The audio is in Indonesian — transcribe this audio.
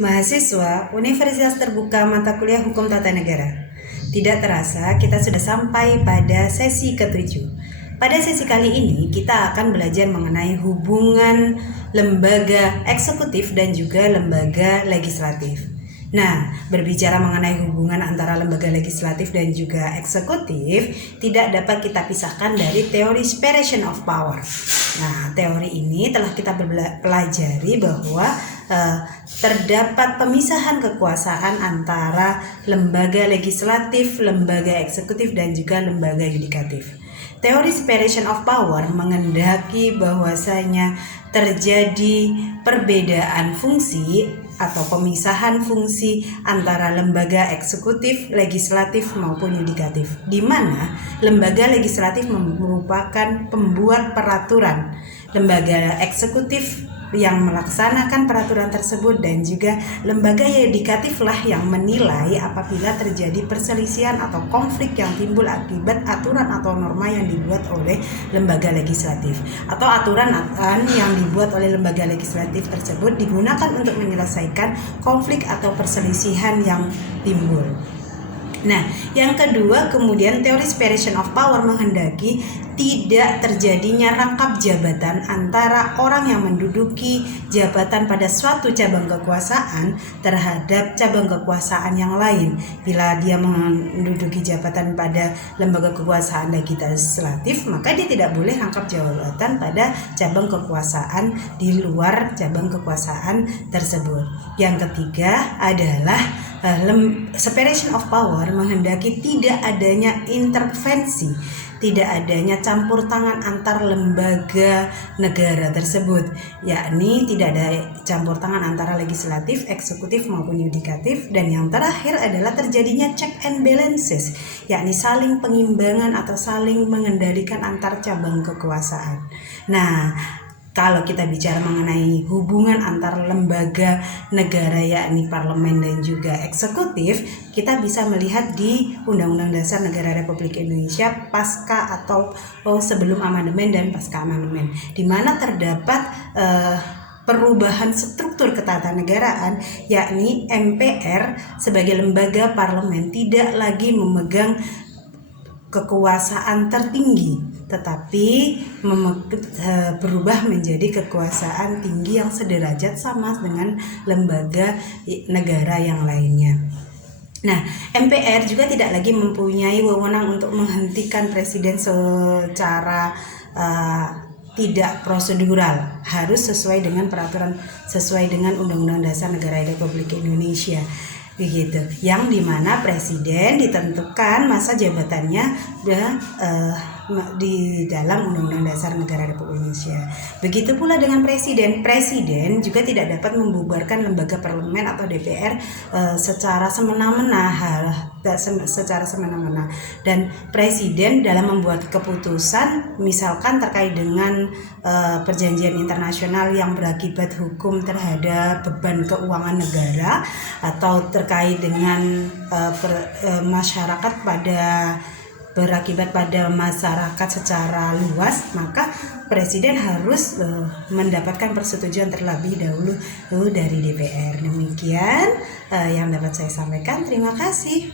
Mahasiswa Universitas Terbuka Mata Kuliah Hukum Tata Negara. Tidak terasa kita sudah sampai pada sesi ke-7. Pada sesi kali ini kita akan belajar mengenai hubungan lembaga eksekutif dan juga lembaga legislatif. Nah, berbicara mengenai hubungan antara lembaga legislatif dan juga eksekutif tidak dapat kita pisahkan dari teori separation of power. Nah, teori ini telah kita pelajari bahwa terdapat pemisahan kekuasaan antara lembaga legislatif, lembaga eksekutif, dan juga lembaga yudikatif. Teori separation of power mengendaki bahwasanya terjadi perbedaan fungsi atau pemisahan fungsi antara lembaga eksekutif, legislatif maupun yudikatif, di mana lembaga legislatif merupakan pembuat peraturan, lembaga eksekutif yang melaksanakan peraturan tersebut, dan juga lembaga yudikatiflah yang menilai apabila terjadi perselisihan atau konflik yang timbul akibat aturan atau norma yang dibuat oleh lembaga legislatif, atau aturan yang dibuat oleh lembaga legislatif tersebut digunakan untuk menyelesaikan konflik atau perselisihan yang timbul. Nah, yang kedua, kemudian teori separation of power menghendaki tidak terjadinya rangkap jabatan antara orang yang menduduki jabatan pada suatu cabang kekuasaan terhadap cabang kekuasaan yang lain. Bila dia menduduki jabatan pada lembaga kekuasaan legislatif, maka dia tidak boleh rangkap jabatan pada cabang kekuasaan di luar cabang kekuasaan tersebut. Yang ketiga adalah separation of power menghendaki tidak adanya intervensi, tidak adanya campur tangan antar lembaga negara tersebut, yakni tidak ada campur tangan antara legislatif, eksekutif maupun yudikatif. Dan yang terakhir adalah terjadinya check and balances, yakni saling pengimbangan atau saling mengendalikan antar cabang kekuasaan. Nah, kalau kita bicara mengenai hubungan antar lembaga negara yakni parlemen dan juga eksekutif, kita bisa melihat di Undang-Undang Dasar Negara Republik Indonesia pasca atau sebelum amandemen dan pasca amandemen, di mana terdapat perubahan struktur ketatanegaraan, yakni MPR sebagai lembaga parlemen tidak lagi memegang kekuasaan tertinggi, tetapi berubah menjadi kekuasaan tinggi yang sederajat sama dengan lembaga negara yang lainnya. Nah, MPR juga tidak lagi mempunyai wewenang untuk menghentikan presiden secara tidak prosedural, harus sesuai dengan peraturan, sesuai dengan Undang-Undang Dasar Negara Republik Indonesia. Begitu, yang dimana presiden ditentukan masa jabatannya di dalam Undang-Undang Dasar Negara Republik Indonesia. Begitu pula dengan presiden juga tidak dapat membubarkan lembaga parlemen atau DPR secara semena-mena, dan presiden dalam membuat keputusan misalkan terkait dengan perjanjian internasional yang berakibat hukum terhadap beban keuangan negara, atau terkait dengan masyarakat berakibat pada masyarakat secara luas, maka presiden harus mendapatkan persetujuan terlebih dahulu dari DPR. Demikian yang dapat saya sampaikan. Terima kasih.